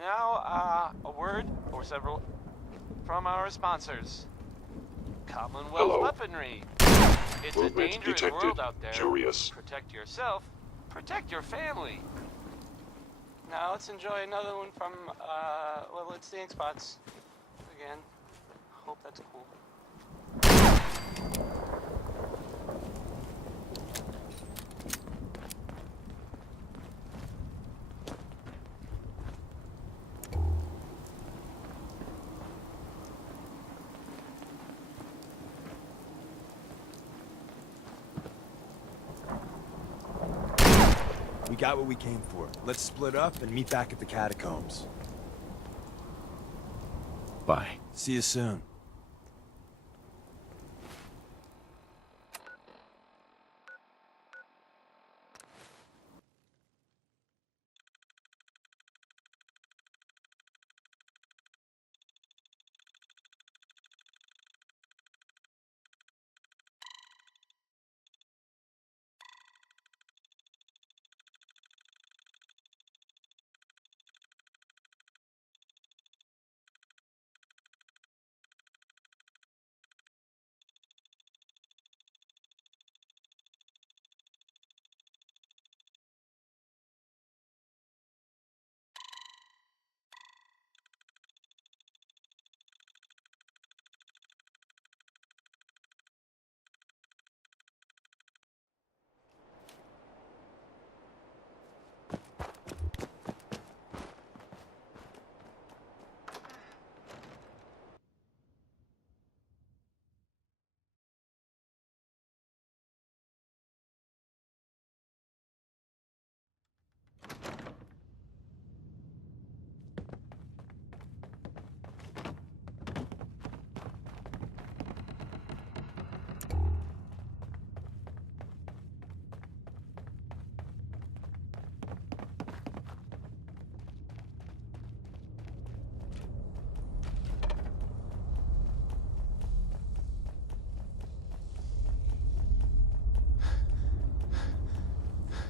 Now, a word or several from our sponsors. Commonwealth Hello. Weaponry. It's Movement a dangerous detected. world out there. Curious. Protect yourself. Protect your family. Now let's enjoy another one from, well, it's the Ink Spots. Again. Hope that's cool. We got what we came for. Let's split up and meet back at the catacombs. Bye. See you soon.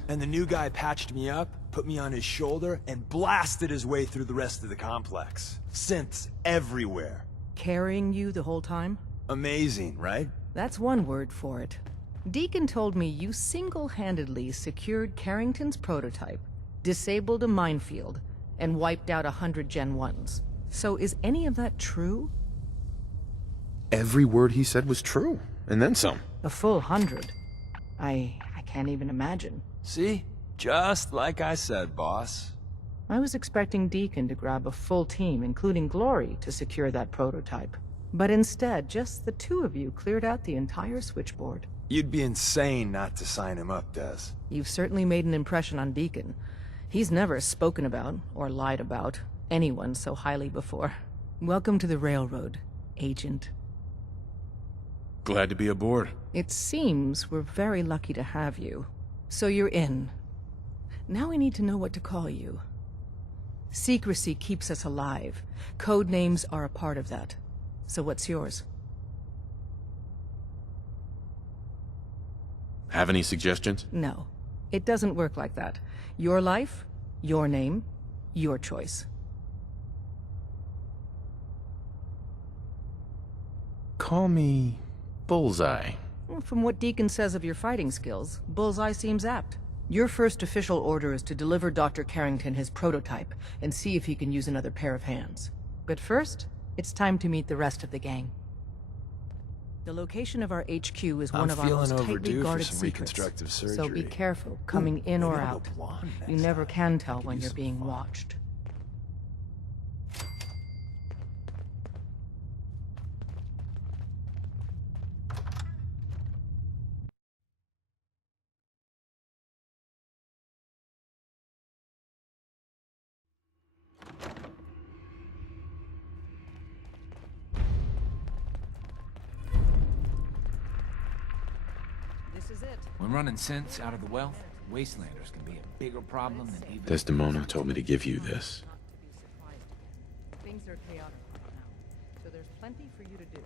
And the new guy patched me up, put me on his shoulder, and blasted his way through the rest of the complex. Synths everywhere. Carrying you the whole time? Amazing, right? That's one word for it. Deacon told me you single-handedly secured Carrington's prototype, disabled a minefield, and wiped out 100 Gen 1s. So is any of that true? Every word he said was true, and then some. A full 100. I can't even imagine. See? Just like I said, boss. I was expecting Deacon to grab a full team, including Glory, to secure that prototype. But instead, just the two of you cleared out the entire switchboard. You'd be insane not to sign him up, Des. You've certainly made an impression on Deacon. He's never spoken about, or lied about, anyone so highly before. Welcome to the Railroad, Agent. Glad to be aboard. It seems we're very lucky to have you. So you're in. Now we need to know what to call you. Secrecy keeps us alive. Code names are a part of that. So what's yours? Have any suggestions? No. It doesn't work like that. Your life, your name, your choice. Call me Bullseye. From what Deacon says of your fighting skills, Bullseye seems apt. Your first official order is to deliver Dr. Carrington his prototype and see if he can use another pair of hands. But first, it's time to meet the rest of the gang. The location of our HQ is one of our most tightly overdue for guarded some secrets. reconstructive surgery. So be careful coming in or maybe I'll out. go blonde You next never time. can tell Could when use you're some being fun. watched. This is it. When running synths out of the wealth, wastelanders can be a bigger problem than even... Desdemona told me to give you this. Things are chaotic right now, so there's plenty for you to do.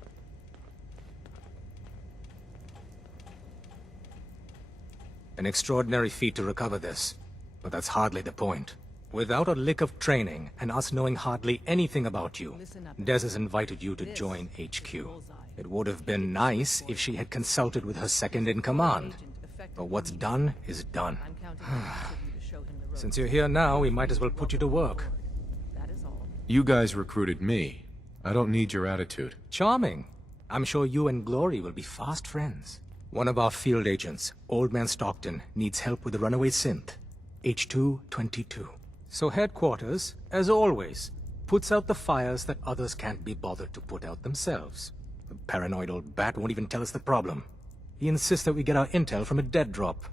An extraordinary feat to recover this, but that's hardly the point. Without a lick of training and us knowing hardly anything about you, Listen up. Des has invited you to This join is HQ. Bullseye. It would have been nice if she had consulted with her second-in-command. But what's done is done. I'm counting on each of you to show him the road. Since you're here now, we might as well put you to work. That is all. You guys recruited me. I don't need your attitude. Charming. I'm sure you and Glory will be fast friends. One of our field agents, Old Man Stockton, needs help with the runaway synth. H222. So headquarters, as always, puts out the fires that others can't be bothered to put out themselves. The paranoid old bat won't even tell us the problem. He insists that we get our intel from a dead drop.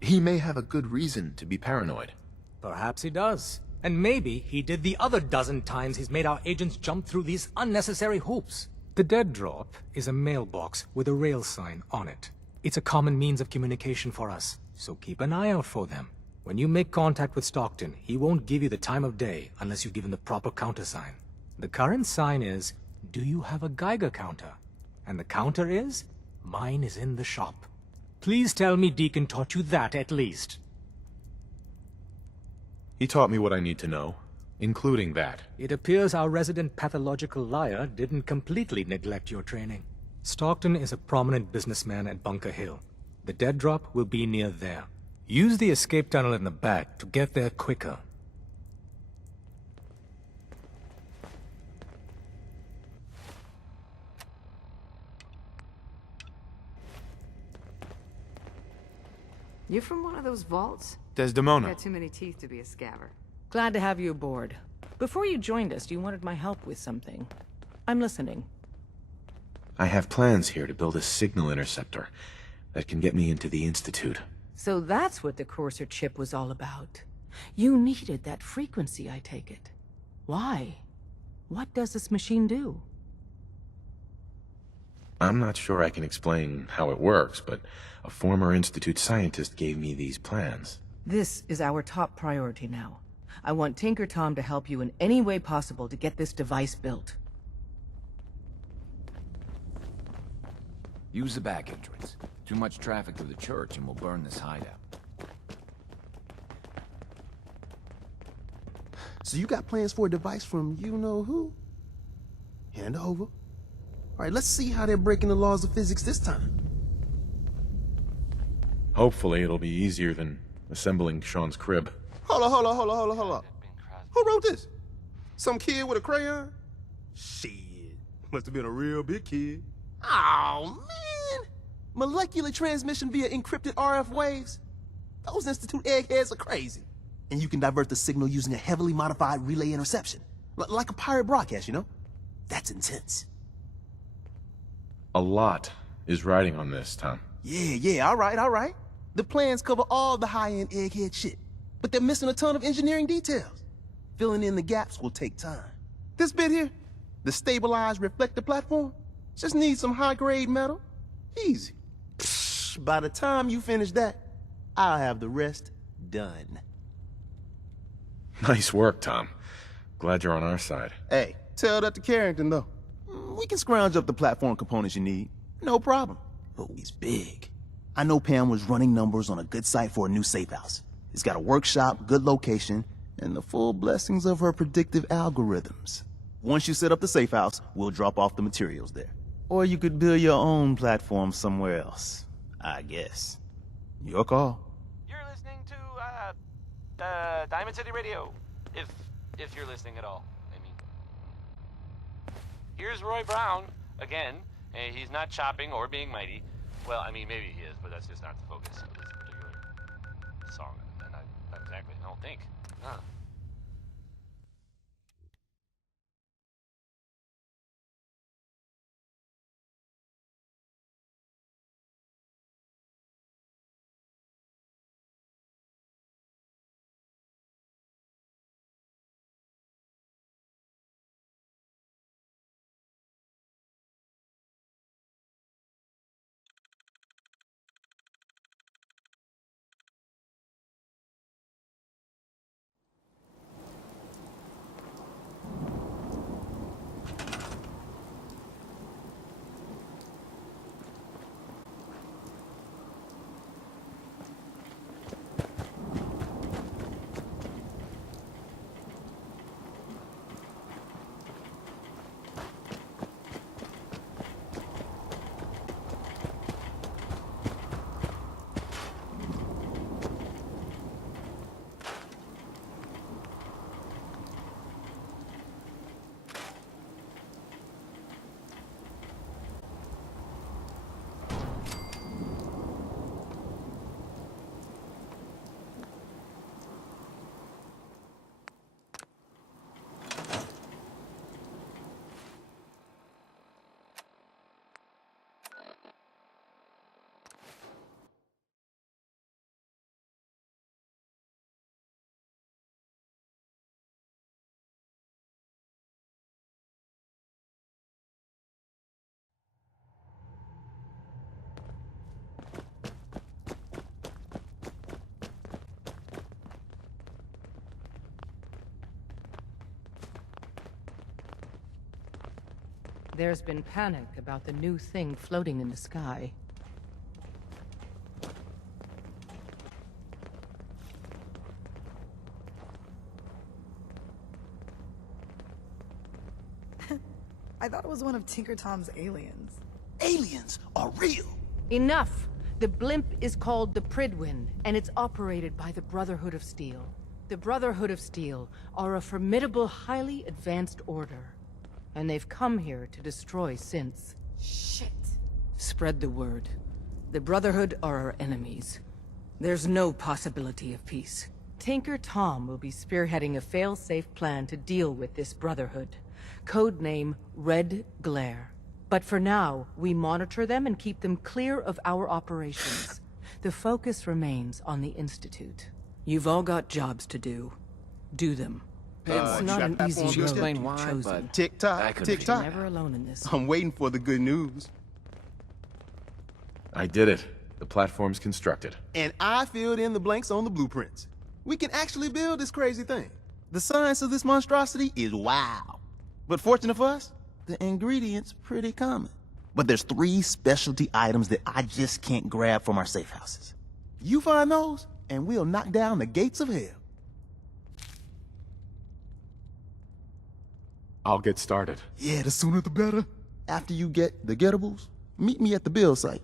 He may have a good reason to be paranoid. Perhaps he does. And maybe he did the other dozen times he's made our agents jump through these unnecessary hoops. The dead drop is a mailbox with a rail sign on it. It's a common means of communication for us, so keep an eye out for them. When you make contact with Stockton, he won't give you the time of day unless you give him the proper countersign. The current sign is, do you have a Geiger counter? And the counter is, mine is in the shop. Please tell me Deacon taught you that at least. He taught me what I need to know, including that. It appears our resident pathological liar didn't completely neglect your training. Stockton is a prominent businessman at Bunker Hill. The dead drop will be near there. Use the escape tunnel in the back to get there quicker. You from one of those vaults? Desdemona. Got too many teeth to be a scabber. Glad to have you aboard. Before you joined us, you wanted my help with something. I'm listening. I have plans here to build a signal interceptor that can get me into the Institute. So that's what the Courser chip was all about. You needed that frequency, I take it. Why? What does this machine do? I'm not sure I can explain how it works, but a former Institute scientist gave me these plans. This is our top priority now. I want Tinker Tom to help you in any way possible to get this device built. Use the back entrance. Too much traffic through the church and we'll burn this hideout. So you got plans for a device from you-know-who? Hand over. All right, let's see how they're breaking the laws of physics this time. Hopefully it'll be easier than assembling Sean's crib. Hold on. Who wrote this? Some kid with a crayon? Shit, must have been a real big kid. Oh, man. Molecular transmission via encrypted RF waves? Those Institute eggheads are crazy. And you can divert the signal using a heavily modified relay interception. Like a pirate broadcast, you know? That's intense. A lot is riding on this, Tom. Yeah, all right. The plans cover all the high-end egghead shit, but they're missing a ton of engineering details. Filling in the gaps will take time. This bit here, the stabilized reflector platform, just needs some high-grade metal. Easy. Psh, by the time you finish that, I'll have the rest done. Nice work, Tom. Glad you're on our side. Hey, tell that to Carrington, though. We can scrounge up the platform components you need. No problem. But he's big. I know Pam was running numbers on a good site for a new safe house. It's got a workshop, good location, and the full blessings of her predictive algorithms. Once you set up the safe house, we'll drop off the materials there. Or you could build your own platform somewhere else, I guess. Your call. You're listening to Diamond City Radio, if you're listening at all. I mean, here's Roy Brown again. He's not chopping or being mighty. Well, I mean, maybe he is, but that's just not the focus of this particular song. And not exactly, I don't think. Huh. There's been panic about the new thing floating in the sky. I thought it was one of Tinker Tom's aliens. Aliens are real. Enough! The blimp is called the Pridwin, and it's operated by the Brotherhood of Steel. The Brotherhood of Steel are a formidable, highly advanced order. And they've come here to destroy Synths. Shit. Spread the word. The Brotherhood are our enemies. There's no possibility of peace. Tinker Tom will be spearheading a fail-safe plan to deal with this Brotherhood. Codename Red Glare. But for now, we monitor them and keep them clear of our operations. The focus remains on the Institute. You've all got jobs to do. Do them. It's not an easy road explain you've why, chosen. but Tick tock, I couldn't tick figure tock. Never alone in this. I'm waiting for the good news. I did it. The platform's constructed. And I filled in the blanks on the blueprints. We can actually build this crazy thing. The science of this monstrosity is wow. But fortunate for us, the ingredients pretty common. But there's 3 specialty items that I just can't grab from our safe houses. You find those, and we'll knock down the gates of hell. I'll get started. Yeah, the sooner the better. After you get the getables, meet me at the build site.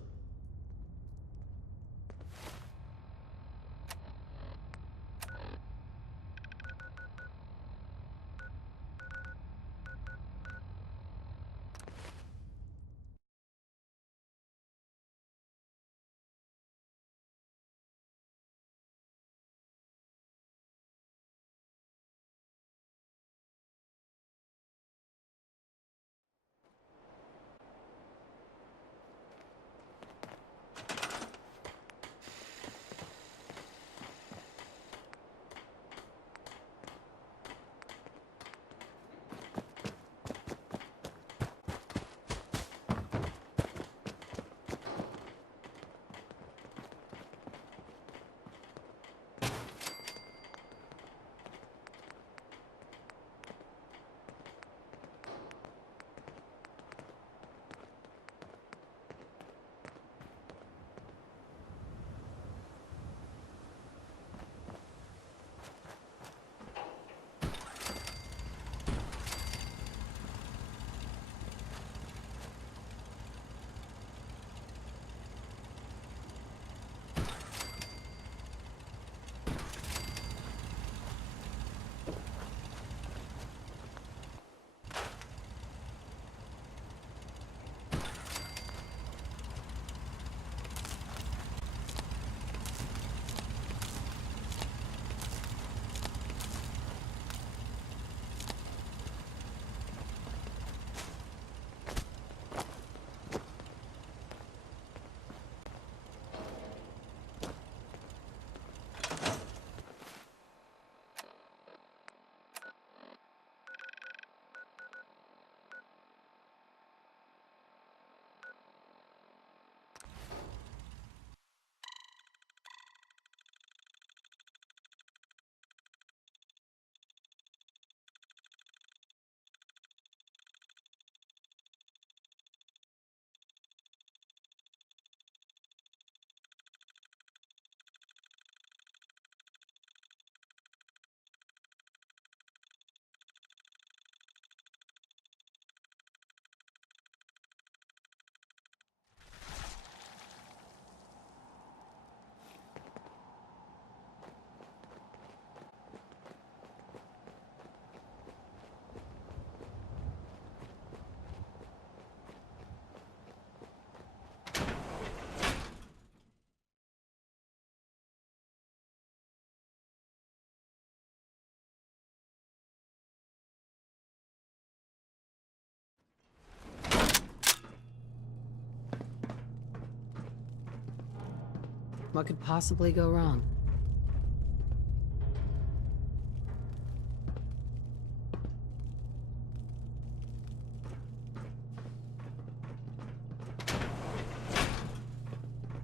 What could possibly go wrong?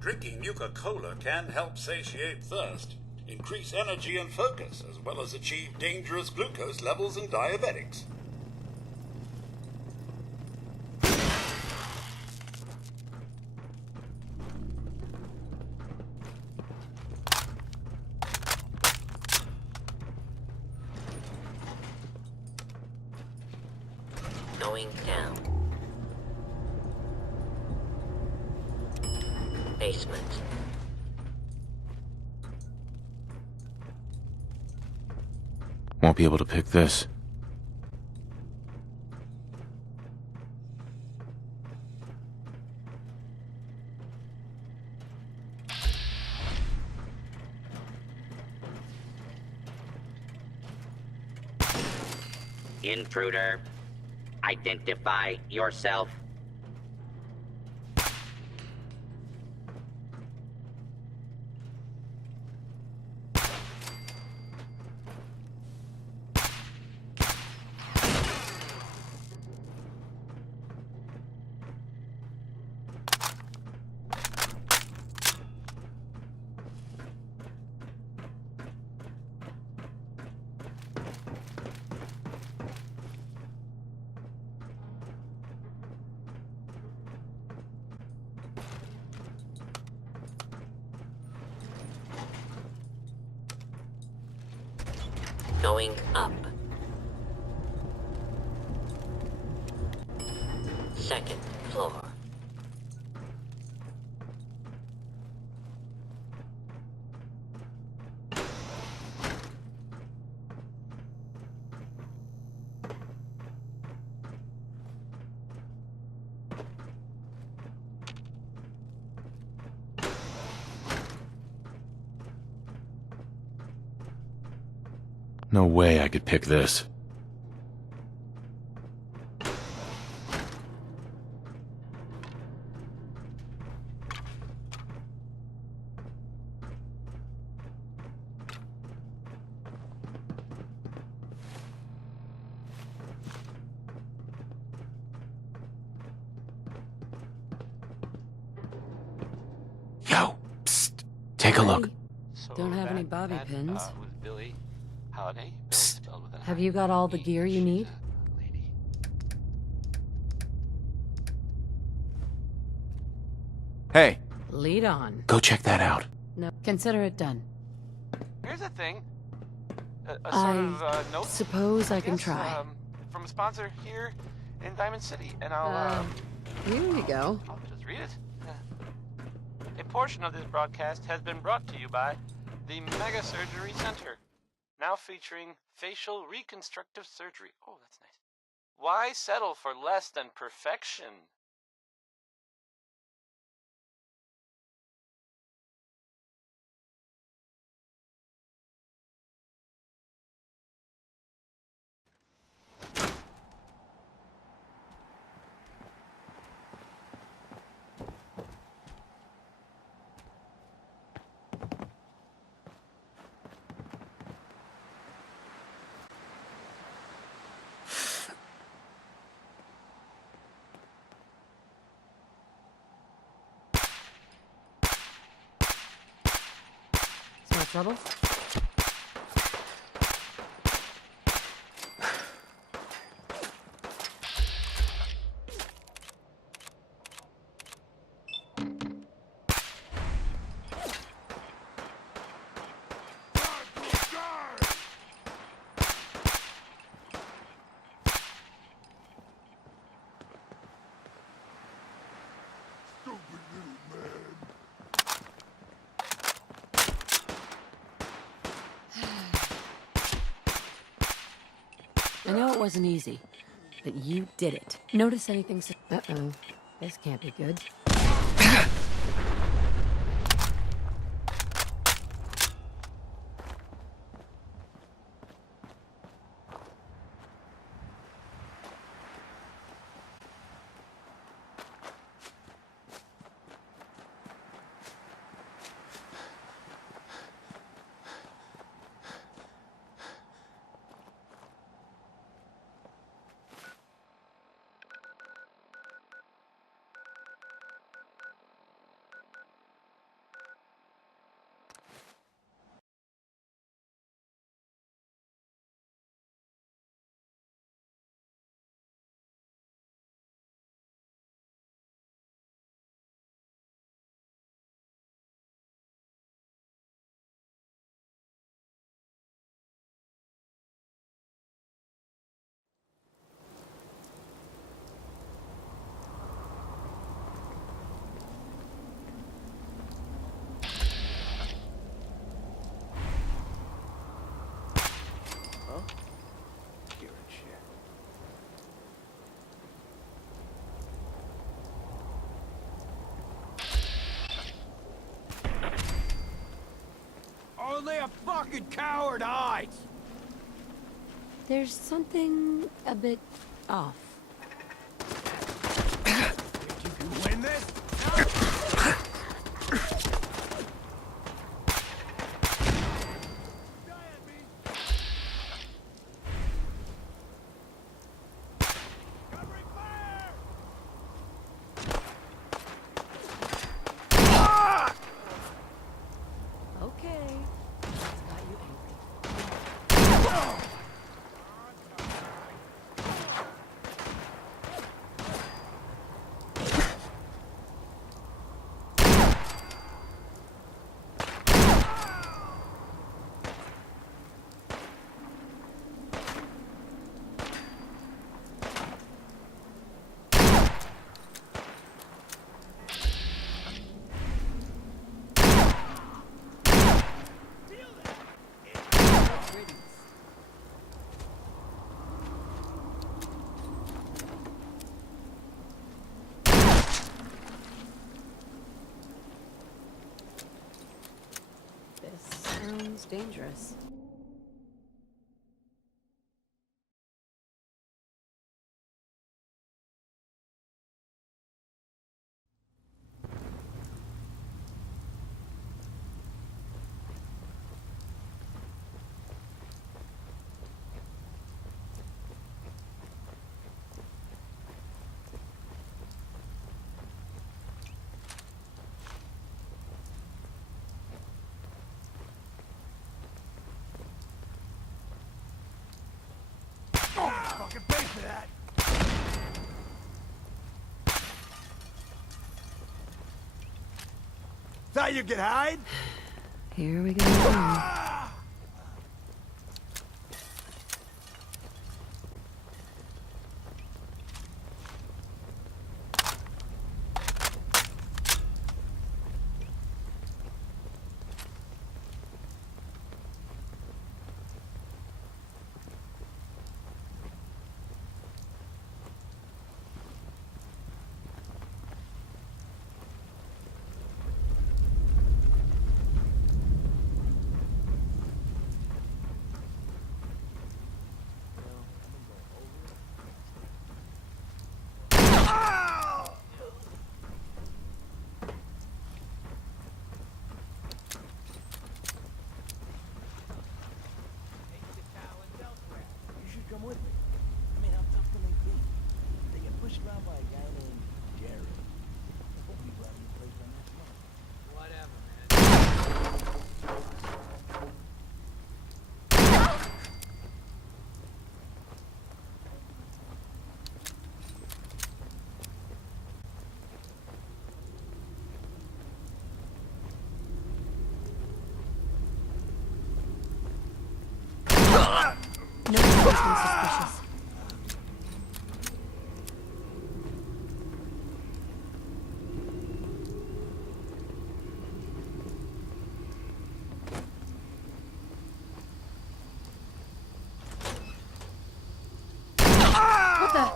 Drinking Nuka-Cola can help satiate thirst, increase energy and focus, as well as achieve dangerous glucose levels in diabetics. Going down. Basement. Won't be able to pick this. Intruder, identify yourself. Going up. Second floor. No way I could pick this. Yo, psst. Take a look. So Don't have any bobby that, pins. Was Billie Holiday. Billie spelled with an Have I. you got all the gear you need? Lady. Hey, Lead on. Go check that out. No, consider it done. Here's a thing. A sort of note. Suppose I can guess, try. From a sponsor here in Diamond City, and I'll Here you go. I'll just read it. A portion of this broadcast has been brought to you by the Mega Surgery Center, now featuring facial reconstructive surgery. Oh, that's nice. Why settle for less than perfection? It's no trouble? I know it wasn't easy, but you did it. Notice anything? Uh-oh. This can't be good. Only a fucking coward hides! There's something a bit off. Think you can win this? Okay. That's got you angry. This sounds dangerous. Fucking pay for that! Thought you could hide? Here we go again. You should come with me. I mean, how tough can they be? They get pushed around by a guy named Jared. Hope he brought you a place by next month. Whatever, man. No one suspicious. What the?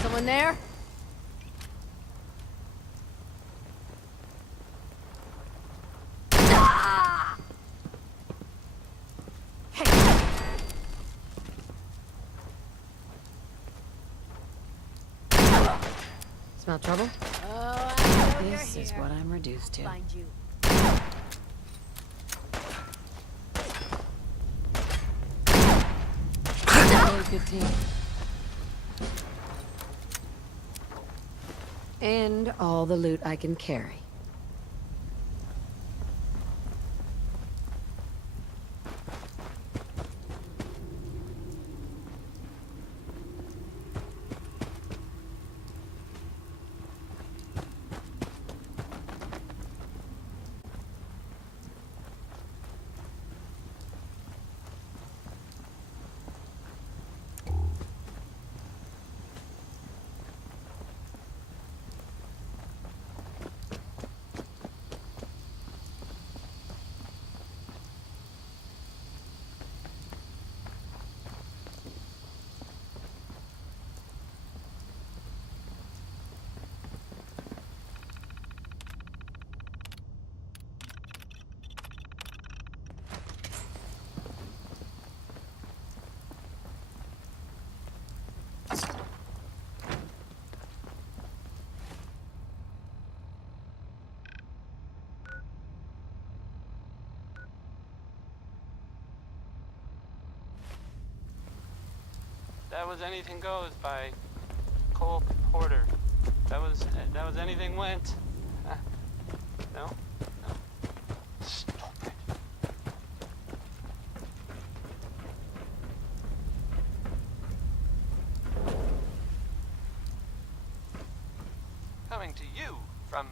Someone there? Ah! Hey. Smell trouble? Oh, This is what I'm reduced to. Find you. Really good team. And all the loot I can carry. That was Anything Goes by Cole Porter. That was Anything Went. No? No. Stupid. Coming to you from,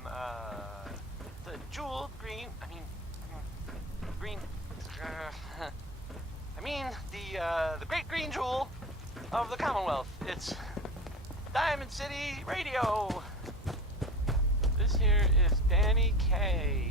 the jeweled green, green, the great green jewel of the Commonwealth. It's Diamond City Radio. This here is Danny Kaye.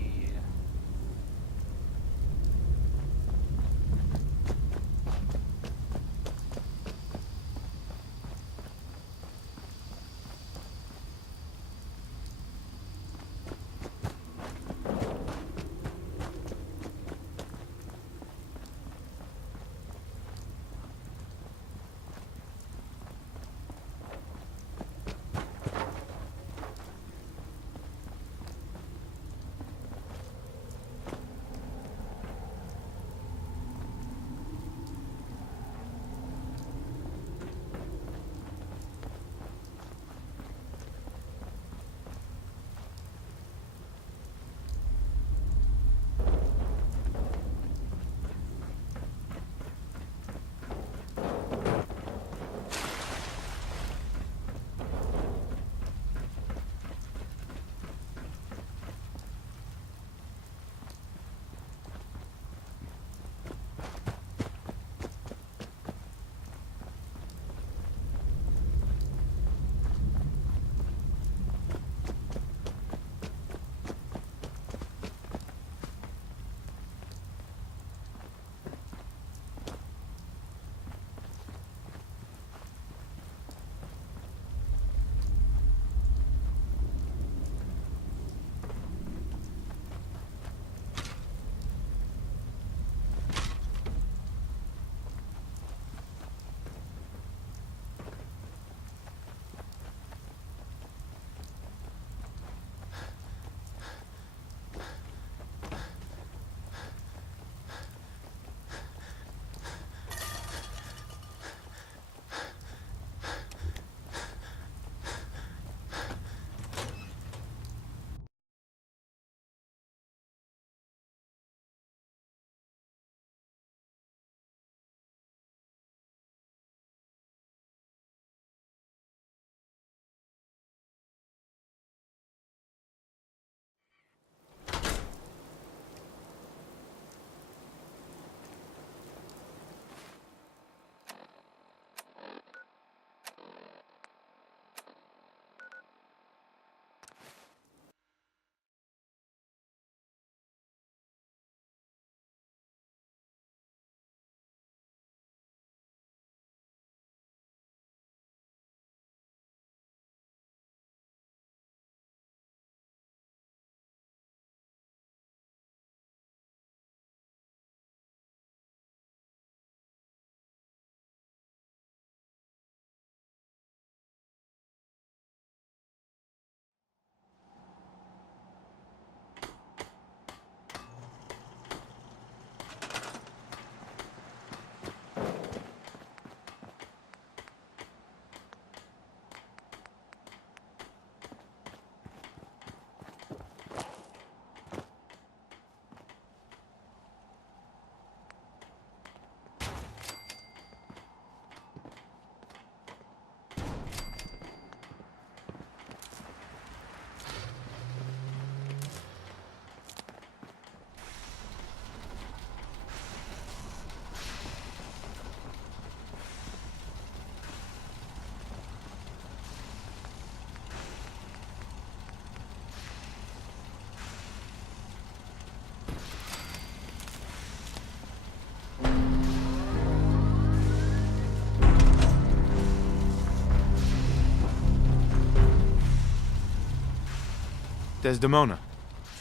Desdemona.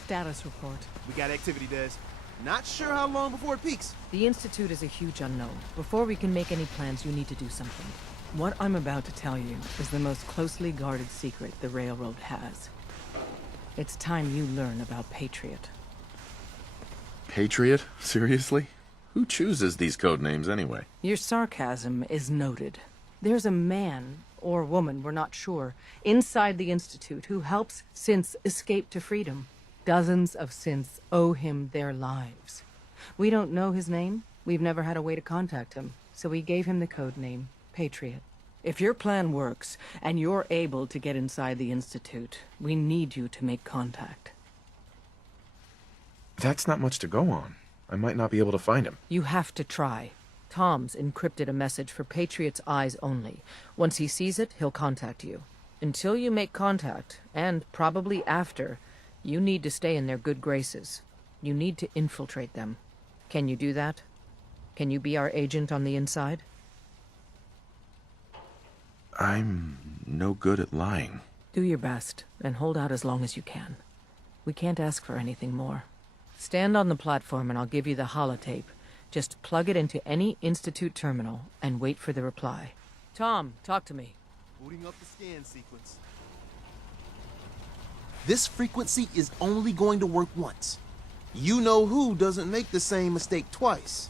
Status report. We got activity, Des. Not sure how long before it peaks. The Institute is a huge unknown. Before we can make any plans, you need to do something. What I'm about to tell you is the most closely guarded secret the Railroad has. It's time you learn about Patriot. Patriot? Seriously? Who chooses these code names anyway? Your sarcasm is noted. There's a man, or woman, we're not sure, inside the Institute who helps synths escape to freedom. Dozens of synths owe him their lives. We don't know his name. We've never had a way to contact him, so we gave him the code name, Patriot. If your plan works, and you're able to get inside the Institute, we need you to make contact. That's not much to go on. I might not be able to find him. You have to try. Tom's encrypted a message for Patriot's eyes only. Once he sees it, he'll contact you. Until you make contact, and probably after, you need to stay in their good graces. You need to infiltrate them. Can you do that? Can you be our agent on the inside? I'm no good at lying. Do your best, and hold out as long as you can. We can't ask for anything more. Stand on the platform and I'll give you the holotape. Just plug it into any Institute terminal and wait for the reply. Tom, talk to me. Booting up the scan sequence. This frequency is only going to work once. You know who doesn't make the same mistake twice.